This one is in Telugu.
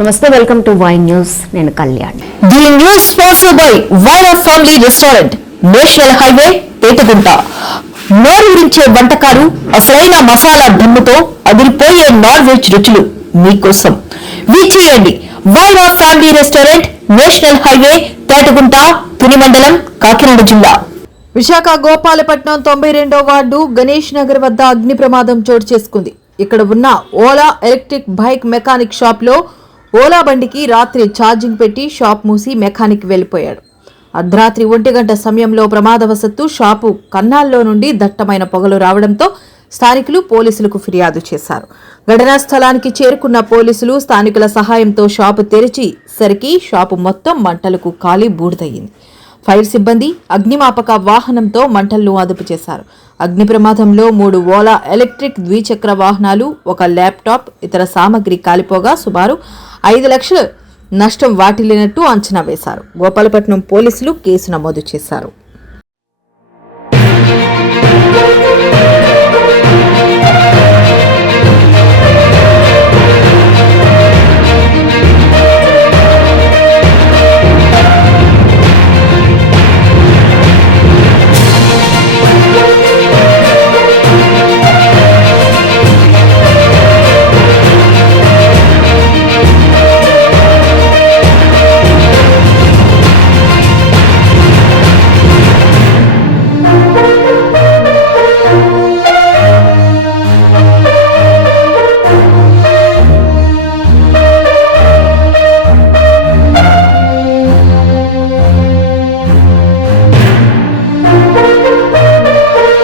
నమస్తే, వెల్కమ్ టు వై న్యూస్. నేను Kalyan. The news sponsored by Vyra family restaurant, national highway, Petagunta. నోరూరించే వంటకాలు, అసలైన మసాలా దమ్ముతో అదిరిపోయే నాన్ వెజ్ రుచులు మీకోసం. విచ్చేయండి Vyra family restaurant, national highway, Petagunta, Tuni మండలం, కాకినాడ జిల్లా. విశాఖ గోపాలపట్నం 92వ వార్డు గణేష్ నగర్ వద్ద అగ్ని ప్రమాదం చోటు చేసుకుంది. ఇక్కడ ఉన్న Ola electric bike mechanic shop లో ఓలా బండికి రాత్రి ఛార్జింగ్ పెట్టి షాప్ మూసి మెకానిక్ వెళ్లిపోయాడు. అర్ధరాత్రి 1 గంట సమయంలో ప్రమాదవశత్తు షాపు కన్నాల్లో నుండి దట్టమైన పొగలు రావడంతో స్థానికులు పోలీసులకు ఫిర్యాదు చేశారు. ఘటనా స్థలానికి చేరుకున్న పోలీసులు స్థానికుల సహాయంతో షాపు తెరిచేసరికి షాపు మొత్తం మంటలకు కాలి బూడిదయ్యింది. ఫైర్ సిబ్బంది అగ్నిమాపక వాహనంతో మంటలను అదుపు చేశారు. అగ్ని ప్రమాదంలో 3 ఓలా ఎలక్ట్రిక్ ద్విచక్ర వాహనాలు, 1 ల్యాప్టాప్, ఇతర సామగ్రి కాలిపోగా సుమారు 5 లక్షల నష్టం వాటిల్లినట్టు అంచనా వేశారు. గోపాలపట్నం పోలీసులు కేసు నమోదు చేశారు.